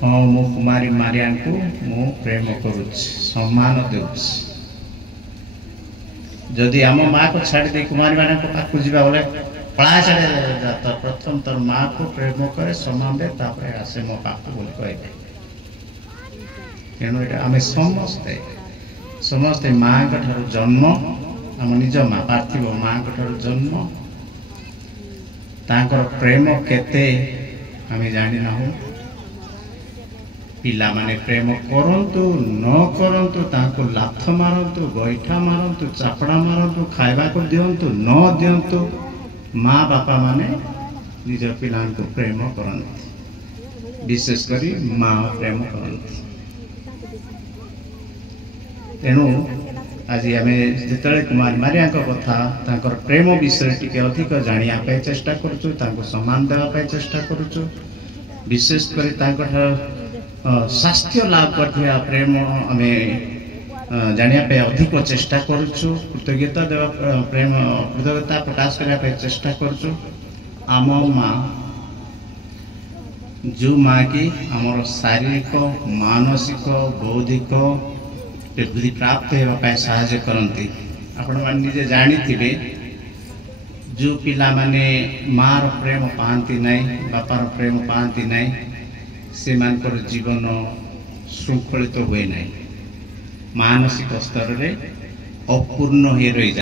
हाँ मु कुमारी मारिया को मु प्रेम करुच्छ सम्मान देउछ जदि आम माँ को छाड़ी दे कुमारी मान पाक जा बोले पढ़ा छाड़े जाता प्रथम तोर माँ को प्रेम करे सम्मान दे तापर आसे मो पाक बोली कहे तेणु आम समस्ते समस्ते माँ ठार जन्म आम निज माँ पार्थिव माँ ठार जन्म तांकर प्रेम केते आम जानी ना पिला माने प्रेम करंतु न करंतु तांको लाथ मारंतु गोईठा मारंतु चापड़ा मारंतु खाइबा को दियंतु न दियंतु माँ बापा माने निज पिला को प्रेम करंती विशेष करी माँ प्रेम करंती तेणु आज आम जिते कुमारी मारिया कथा तांकर प्रेम विषय टी अधिक जाना चेष्टा करुचु सम्मान देवाई चेष्टा करुचु विशेषकर स्वास्थ्य लाभ कर प्रेम आम जानापी अधिक चेष्टा करुचु कृतज्ञता देवा प्रेम कृतज्ञता प्रकाश करने चेष्टा करुचु आम माँ जो माँ की आमर शारीरिक मानसिक बौद्धिक बुद्धि प्राप्त होगा साहाय्य करती आपण मैंने जानी जो पिला माने मार प्रेम पाती नहीं बापार प्रेम पाती नहीं से मानकर जीवन श्रृंखलित हुए नहीं मानसिक स्तर में अपूर्ण हो रही